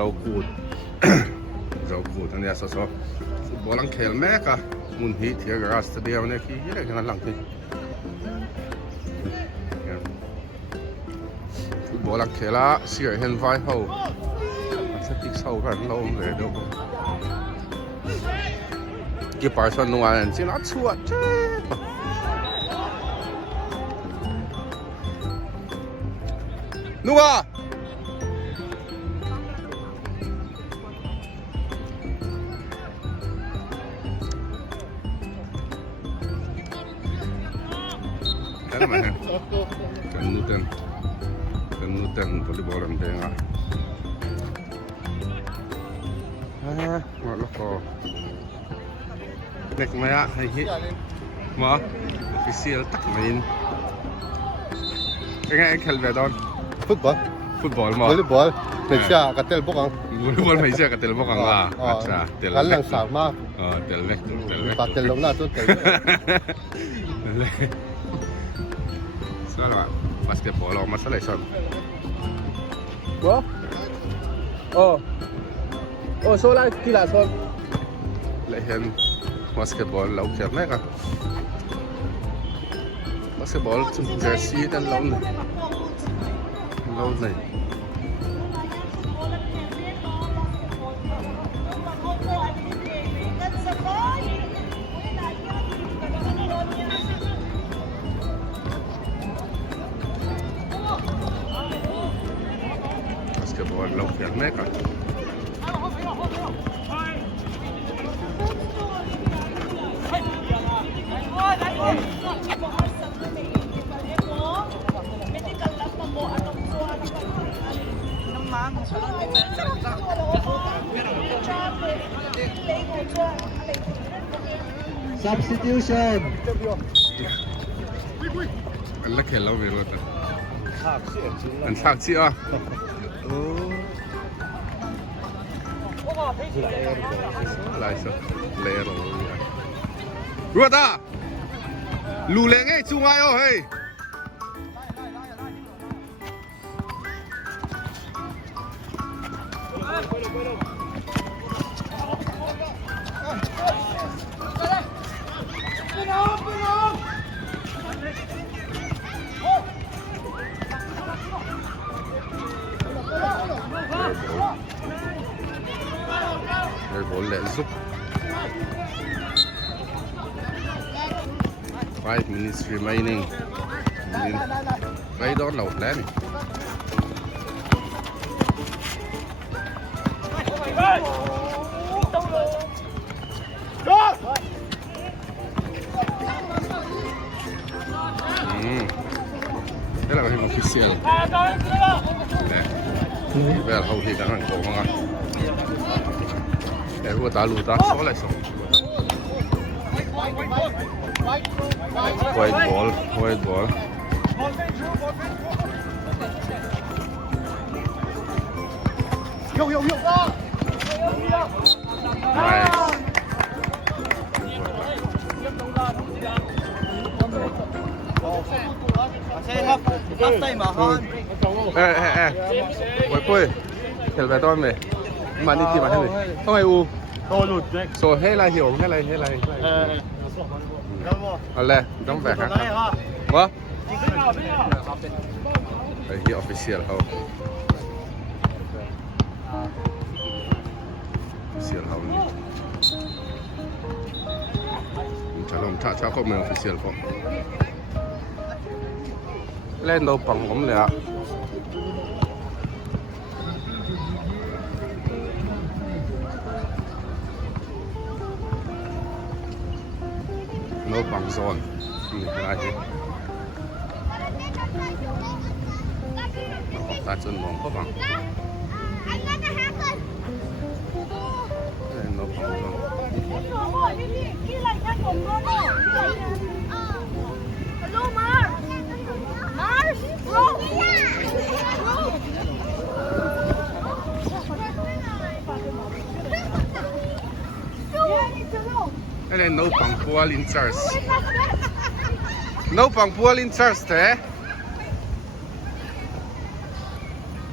rau cút rau cút anh em sao sao bố lăng khel mẹ cả muốn hít thì cái stadium này khi hết cái lăng thì bố lăng khel á sửa hiện vai hậu sẽ tích sâu gần lâu về đâu cái bài son nuôi anh chỉ nó chuột 누가? Helmen. Kenutan volleyballen pengar. Ngọt loko. Nek maya hay hit. Mà official tắc main. Cái anh khel về đón. Football mà. Volleyball. Phải xa cái tel bốc không? Volleyball phải xa cái tel bốc không à? Acha, tel. Gắn lăng sạc mà. Tel lek. Bà tel lông là tôi tel. Salah basketball or masalah son. Bro? Oh, so like kila son. Lehen basketball lau kẹp này cả. Basketball chung jersey dan lâu này. Basketball lau kẹp này cả. Substitution. Anh lắc khéo lâu về rồi. Anh sạc chị à? Lại sao? Lẹ rồi. Rùa ta! Lù lẹ ngay chung ai ô hey! Ball lẹ giúp 5 minutes remaining. Đây đó lẩu lẹ này. Đây là cái hình official. Nè. Bây giờ hầu thì cả hàng cổ mà. Để vừa ta lùi ta số lại số. White ball. Nice. Quay khel về đón về mà đi tìm mà hay gì không ai u so hay là hiểu hay là lẹ đóng vẻ khác vâng đây official hậu official hậu chả có mình official không lên đâu bằng ống lẹ no bằng zone cái gì ta chân mong có bằng no bằng zone Cái này nấu bằng bùa linh Charles. Nấu bằng bùa linh Charles thế.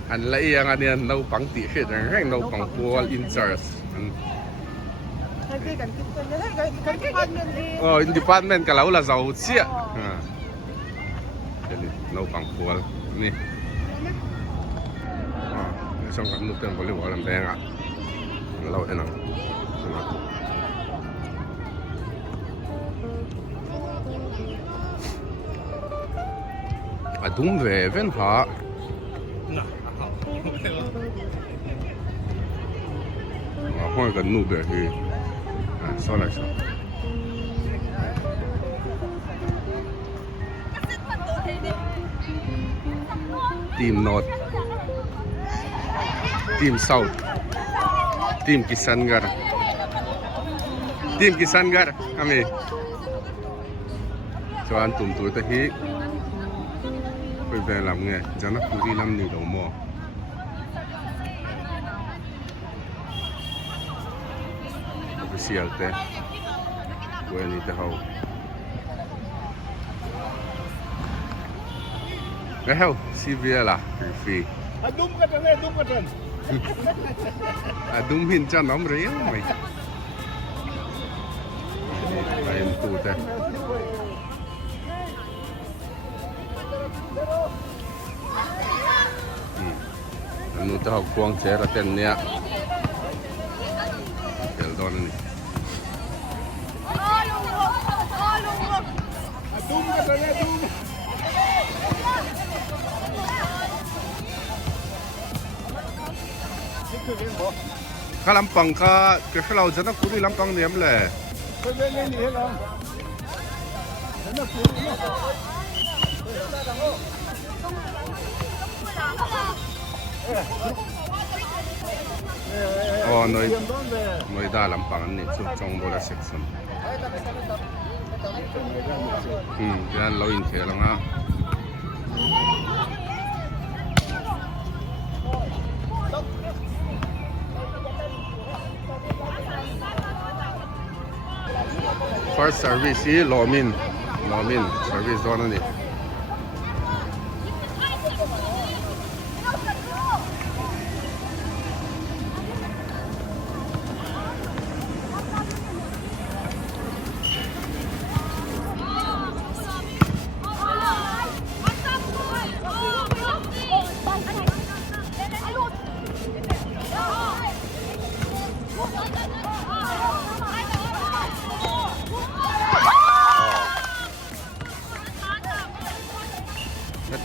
อันละเอียงอันเนี้ยเราปังติเฮ็ดอย่างไรเราปังบัวอินเตอร์สอินดิพาร์ตเมนต์กับเราละเราเสียเดี๋ยวนี้เราปังบัวนี่ช่องกันนุ๊กเต็มบริวารลำแดงอ่ะเราเห็นหนังใช่ไหมอะดุมเวเวนหาห้อยกันนูเบอร์คือสอนอะไรสักทีมนอตทีมเซาท์ทีมกิสันการ์อามีส่วนตุ่มตัวตะฮีเป็นลำไงจะนักคุยลำนี้ดอกมอofficial te bueno te hau hau si bia la fi adum ka tan adum hin cha nom re mai ai tu te anu ta hau kuang che ra ten nia kel don niข้าลำปังข้าเกิดเราจะนักคุยลำปังเนียมแหละอ๋อหน่วยด้าลำปังนี่สุดจงโบราณเซ็กซ์ยันเราอินเทอร์แล้วนะfirst service ที่ลอมิน service ตอนนั้นนี่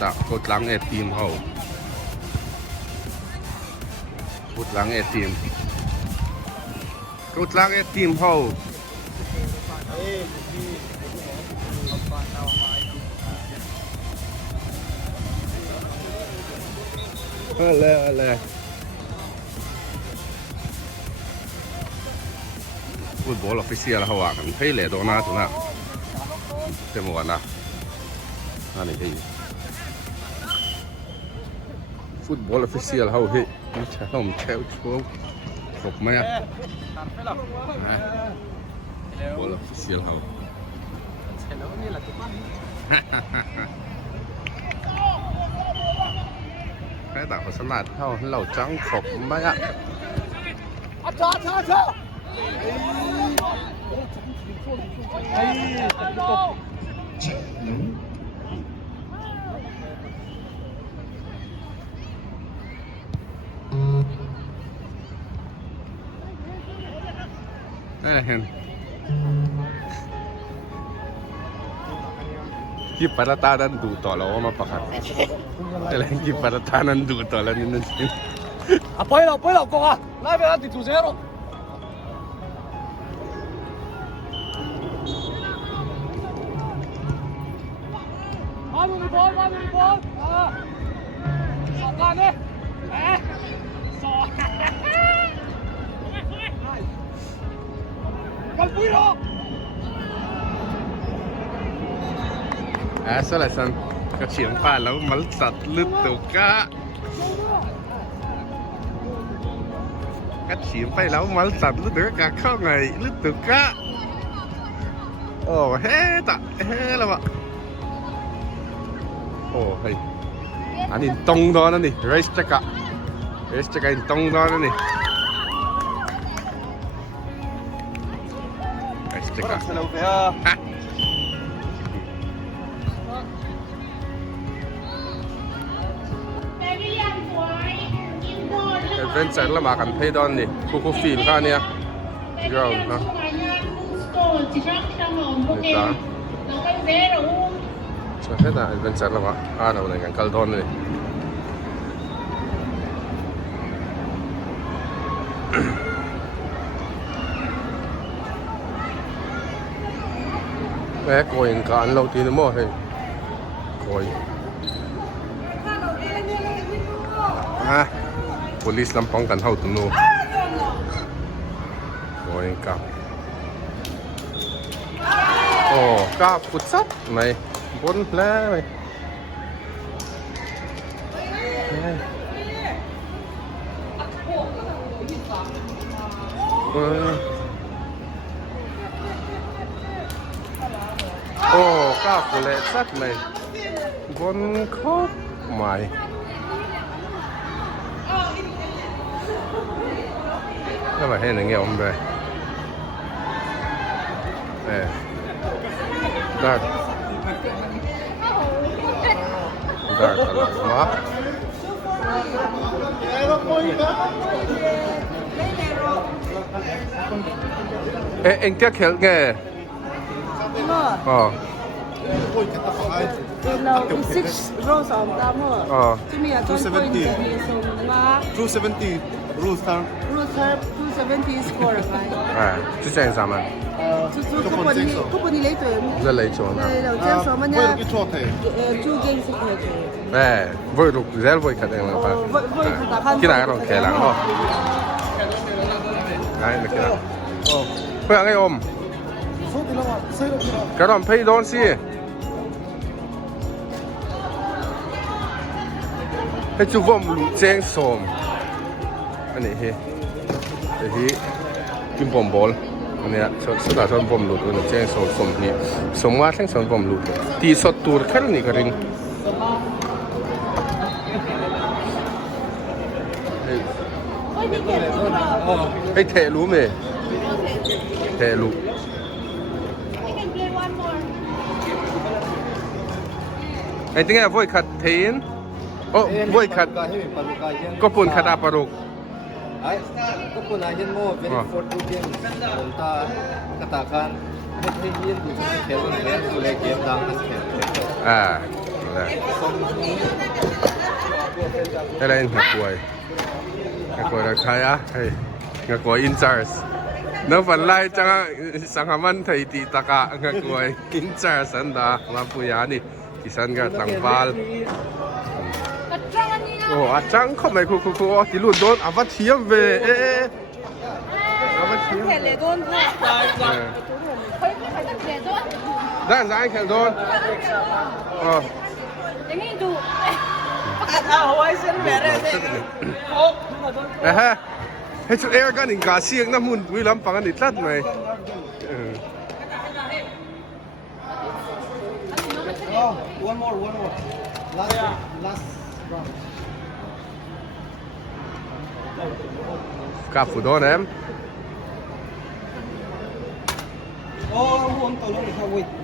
ตะกดหลังทีมเขากดหลังทีมเขาอะไรฟุตบอลออฟฟิเชียลเขาว่ากันเฮ้ยเหล่ตัวหน้าตัวน่ะเต็มหมดนะนั่นนี่คือฟุตบอลออฟฟิเชียลเขาเฮ้ยไม่ใช่เราแค่ชัวร์จบไหมอ่ะบอลออฟฟิเชียลเขาแค่แต่โฆษณาเขาเราจังจบไหมอ่ะนั่นแหละเห็นที่ปาราตาดันดูต่อแล้วมาประกาศอะไรที่ปาราตานั้นดูต่อแล้วนี่นั่นสิApoya, coja. La verdad, tu cero. Vamos, mi bol. Sacan, ¡Calpiro! Så liksom ka chiem pa lo mal sat lut to ka chiem pa lo mal sat lut to ka kho ngai lut to ka he ta he la ba hey อันนี้ตรงดอนนั่นนี่ race check อะ race check อันตรงดอนนั่นนี่ race check อะ adventure ละมากันเพดอนนี่คูฟีนข้าเนี่ยยาวนะนี่จ้าใช่ไหม adventure ละมาเราในกันกัลดอนนี่แม่โกยกันเราทีนึงมั่วให้โกยฮะ polis lampang kan hau tunuโอ้ยกับโอ้กับฟุตซับไหมบนแล้วไหมโอ้กับฟุตเลซับไหมบนครบไหมก็มาให้หนึ่งเงี้ยผมไปได้ตลอดมาเอ็งจะเขียนไงอ๋อ 6 rows on tamo. Tumi a 270. 270 rules time. Rows 270 score right. 就这样子嘛，kupon ni later. 这来做呢，เราจะสอนมัน Voi เนี่ย luki chote. 2 games เพื่อ voi录，这会看的嘛，去哪个弄开了哦？来，没开了。哦，不要给我们，给他们配东西。ให้จูว่ามันแจ้งสมอันนี้เฮ้กินบอมบอลอันนี้สุดท้ายชนบอมหลุดมันแจ้งสมที่สมว่าทั้งสองบอมหลุดที่สดตัวแค่นี้ก็ริงให้เทรู้ไหมเทรู้ไอ้ที่ไงพวกขัดเทนโอ้บวยขัดก็ปุ่นขัดอาปารุก Ay, kapunahin mo, very for 2 games. Punta, katakan. Hindi kaya kulay game lang kasi kaya. อะไรนักกวยนักใครอ่ะเฮ้ยนักกวยอินจาร์สน้ำฝันไล่จังสังหมันไทยตีตะกะนักกวยอินจาร์สันดามาปุยานี่ที่สันกัตังบาลโอ้อาจังเข้าไปคูที่รุ่นโดนอาวัตเทียมเวอาวัตเทียมด้านซ้ายแขนโดนอ๋อฮะให้ชุดเอร์กันอีกกาเสียงน้ำมุนวิลำปังกันอีกลัดไหมOne more. Last round. กับฟุตบอลนะ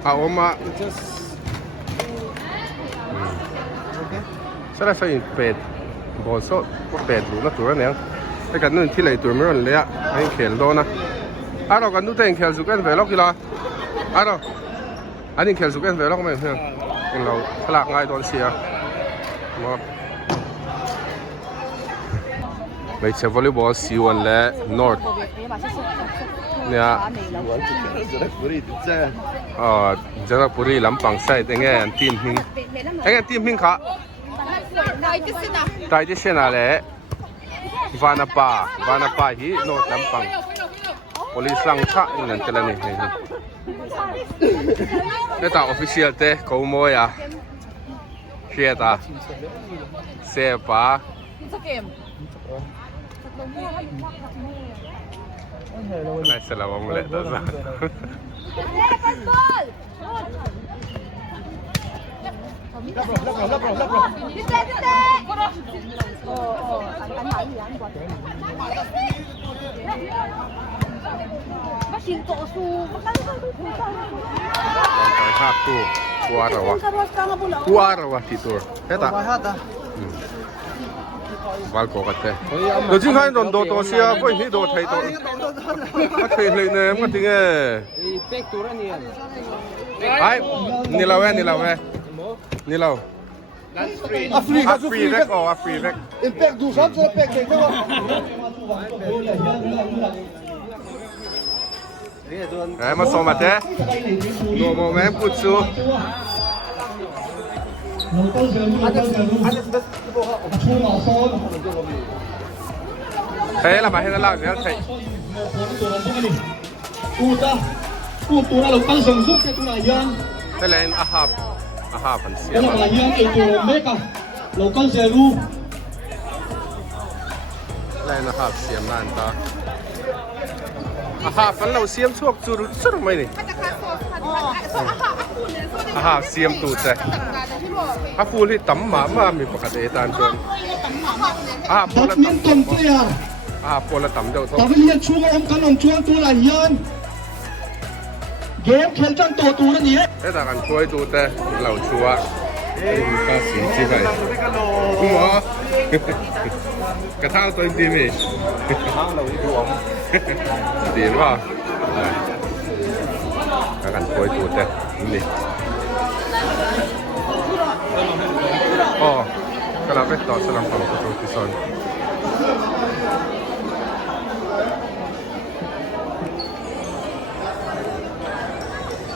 เอามา ใช่แล้วใช่เป็ดบอลโซ่เป็ดหรือนักตัวเนี่ยไอ้กันนู่นที่ไหนตัวไม่รู้เลยอ่ะไอ้เขียนโดนนะเรากันนู่นแต่งเขียนสุกันเวลากี่ละเราอันนี้เขียนสุกันเวลาไม่เพื่อนเราพลักง่ายตอนเสียมาไม่ใช่วอลเลย์บอลซีวันและนอร์ทเนี่ยจันทบุรีลำปางใส่แต่ไงทีมหิงทีมหิงค่ะได้ที่เส้นอะไรวานาปาฮีโนดลำปาง polis lang sa ilan tala ni ito official te como ya sieta sepa ay salawa muli daw sa ภาพตู้กัวเราวะที่ตัวเฮ้ยตาวันก่อนแต่เดี๋ยวจริงๆโดนตัวเสียพวกนี้โดนไทยตัวก็เคยเลยเนี่ยมันจริงไอ้นี่เรานี่เรา Afrika, free rek oh free rek Impact doe zat, impact denk ik wel. ไอ้มาส่งมาเจ้โนโมแม่พูดสู้เฮ้ยเรามาให้เราเล่าเดี๋ยวใช่ตัวเราตั้งส่งสุดตัวไหนยัง แต่เล่นอาหารพันเสีย ตัวไหนยังไอตัวเมกะเราตั้งเซรู เล่นอาหารเสียมนั่นตาอาหารพันเราเสียมช่วงจุดสุดไหมนี่อาหารเสียมตูดแต่อาฟูที่ตั้มมามีปกติตานชวนอาหารพอ ตั ละ ดมินต้นเตี้ย อาหารพอละตั้มเดียวเท่า แต่ไม่เรียนช่วงอมกันอมช่วงตัวไหนยังเกมเข็นจังตัวนั่นนี่ แต่ต่างกันช่วยตูแต่เราชัวก็สีที่ไปคุณหมอกระทั่งตัวดีไหมดีหรือเปล่าแล้วกันช่วยตูแต่นี่อ๋อกระลาไปต่อสลับฝั่งประตูที่ซอน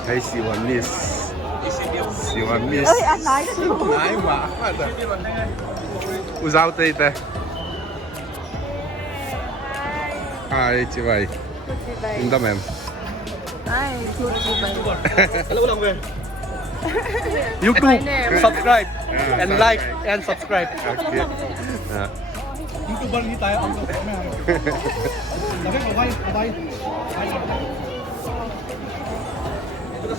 ให้喜欢 miss 喜欢 miss ไหนวะอุซาวเตยไอ้จีไวอินดาแมม YouTube Subscribe and like and subscribe. โอเคนะ YouTuber ni tayo ang kapatid. Tapi bye.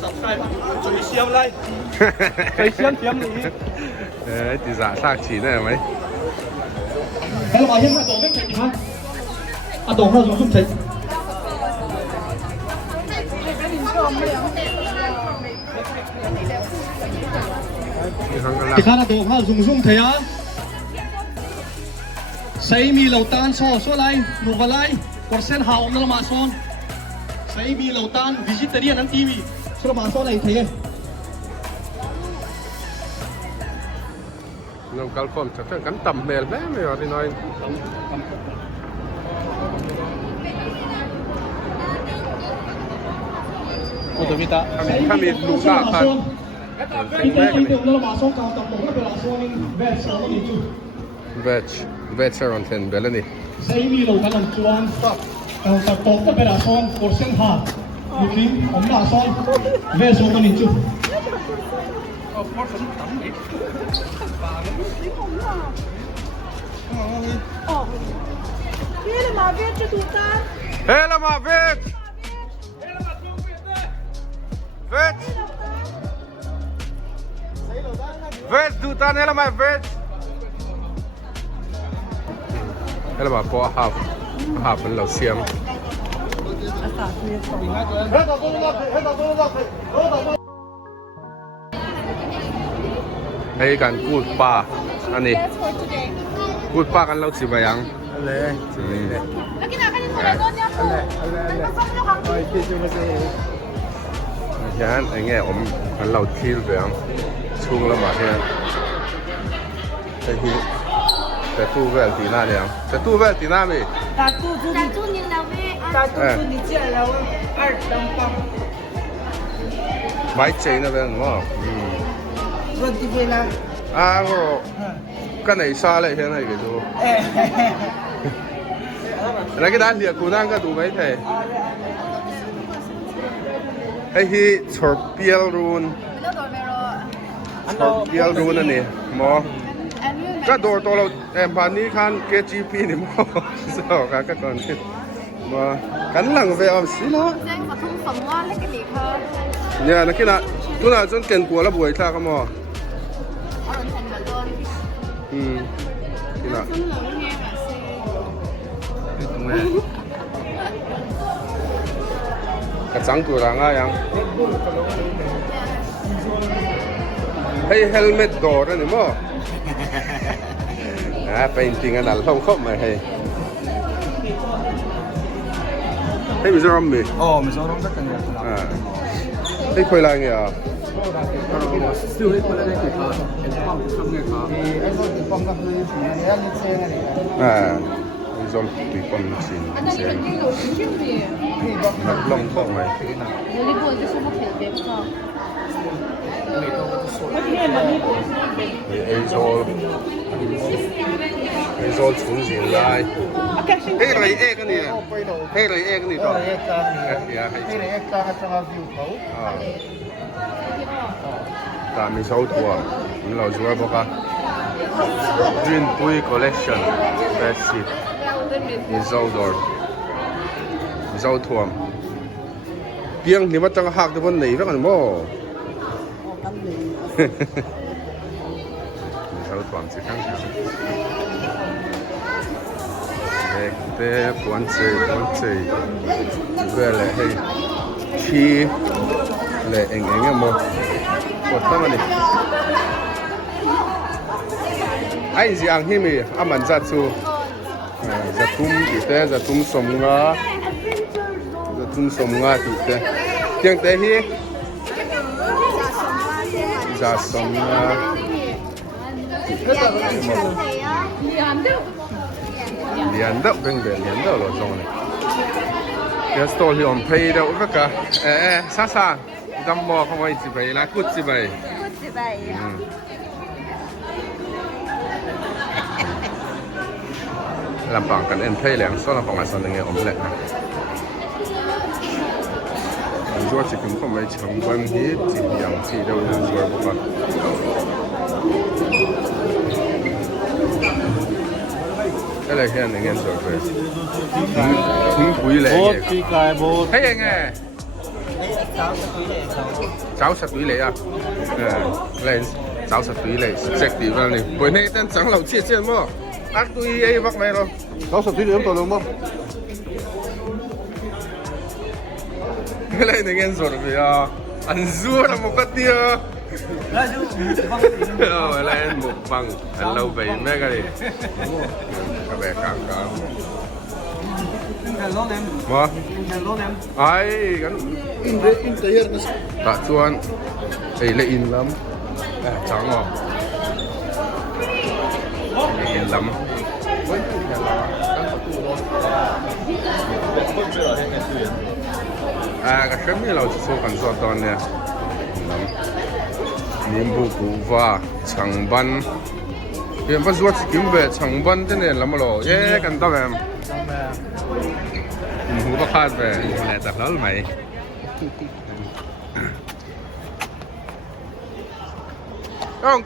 Subscribe.ជួយเสียมเลยใครเสียมนี่ตีสาซากฉีได้ไหม แล้วเราเห็นว่าตัวไม่เข็นครับตัวเราสุ่มเข็น ที่ข้างกันละ ที่ข้าตัวเราสุ่มเทียใส่มีเหล่าตานโซ่ไรนูวาไลกอร์เซนหาวนั่นมาซ้อนใส่มีเหล่าตานวิจิตเรียนนั่นทีวีสุดมาซ้อนอะไรเทีย น้องกัลฟอมจะเป็นกันต่ำเมลแม่ไม่ว่าที่น้อย Untuk kita ถ้ามีลูกหน้าพันเป็นแม่กันนี่เวชรอนเทนเบลนี่ Sa imi lo tanong chuan ang sa top na perason porsen ha muking om na son ve so ni chu Hela ma vet! Vet! Vet dutan hela ma vet! Hela ma po half มันเราเสียมให้การกูดป่าอันนี้กูดป่ากันเราสิบยังเลยสิบเลยฉะนั้นไอ้เงี้ยผมกันเราที่เรื่องช่วงละมาเนี่ยไอ้ที่แต่ตู้แววตีหน้าเนี่ยแต่ตู้แววตีหน้าไหม打肚子你两位打肚子你借了2等方ไว้ใจนะเป็นว่า问题回来ก็ไหนซาเลยเห็นไหมกันดูแล้วก็ด้านเดียวกูนั่งก็ดูไม่เท่ไอ้ที่ชอร์เปียลรูนชอร์เปียลรูนนั่นนี่หมอก็โดนตัวเราแอมพานี้คันเกจีพีนี่หมอสองกันก็ก่อนมากันหลังเวอมสิละเนี่ยนักกีฬาตัวน่ะจนเก่งกว่าแล้วบวยท่าก็หมอ ที่น่ะ 真老nghe bà xe ตรงนั้น กระจังตัวรังอ่ะยังให้เฮลเมตดอร์นี่มั้งไปจริงๆอันนั้นลองเข้ามาให้มิซอรัมมี Oh, mizoram tak kan ya. ให้คุยอะไรเงี้ย Still hit pala na kita. And pump from nga ka. Ay, so, di pang kaplan yung siya. Kaya, let's say na rin. มิซอรัมตีปนสิน anh đây là cái đồ chính chứ gì นักลองเข้ามา nó đi buồn cái số một kiểu đẹp không có thể mà đi buồn ไอ้โซชุนสินได้ให้ไรเอกกันเนี่ยให้ไรเอกกันนี่ต่อ React ka niya. เดี๋ยวให้ May react ka at saka view ko. ตามมีเสาตัวเราช่วยบอกว่า Green Pui Collection Best Seat มีเสาดอร์มีเสาท่วมเพียงนี่มันจังหักที่บนไหนแล้วกันมั้งมีเสาท่วมสิครับเด็กเต้ปวนเจเพื่ออะไรให้ขี้เลยเองอะมั้งปวดตั้งมันดิไอ้สิอังที่มีอามันจัดซูจะทุ่มติดเต้จะทุ่มสมงาจะทุ่มสมงาติดเต้เพียงแต่ที่จะสมงาเรียนเด็กเป็นเรียนเด็กหรอตรงนี้เดี๋ยวสโตร์ที่ผมเพย์เดี๋ยวก็กะซาดำมอเข้ามาอีกสิไปแล้วกุดสิไปลำปางกันเอ็นเพย์แหลงซ้อนลำปางกันซ้อนยังไงอมแหลกนะชัวร์สิคุณเข้ามาช่างบันฮีจิตอย่างที่เราชัวร์บอกว่าอะไรแค่ไหนเงี้ยชัวร์ไปถึงคุยเลย Bot, kikay, bot. ให้ยังไงเจ้าสัตว์วิเลยอ่ะเล่นเจ้าสัตว์วิเลยเซ็กดีวันนี้วันนี้ตั้งจังเราเชี่ยมั้งอักตุยไอ้บักไม่หรอ Ikaw sa video yung tulong mo. เล่นยังไงสุดไปอ่ะอันซูร์มุกัดดีอ่ะเล่นมุกบังอันเราไปแม่กันดิกระเบกกางกาง Hello, nem. มา Hello, nem. ไอ้กัน Inte here na ตะชวนไอ้เล่นล้ำจังอ่ะเล่นล้ำก็แค่มีเราจะสู้กันส่วนตอนเนี้ยนิมบุกูว่าช่างบันเพียงพอสวดสกิมเบช่างบันที่เนี่ยแล้วมาหล่อเย่กันต่อแบบหูประคาดไปแหละจากแล้วไหมองค์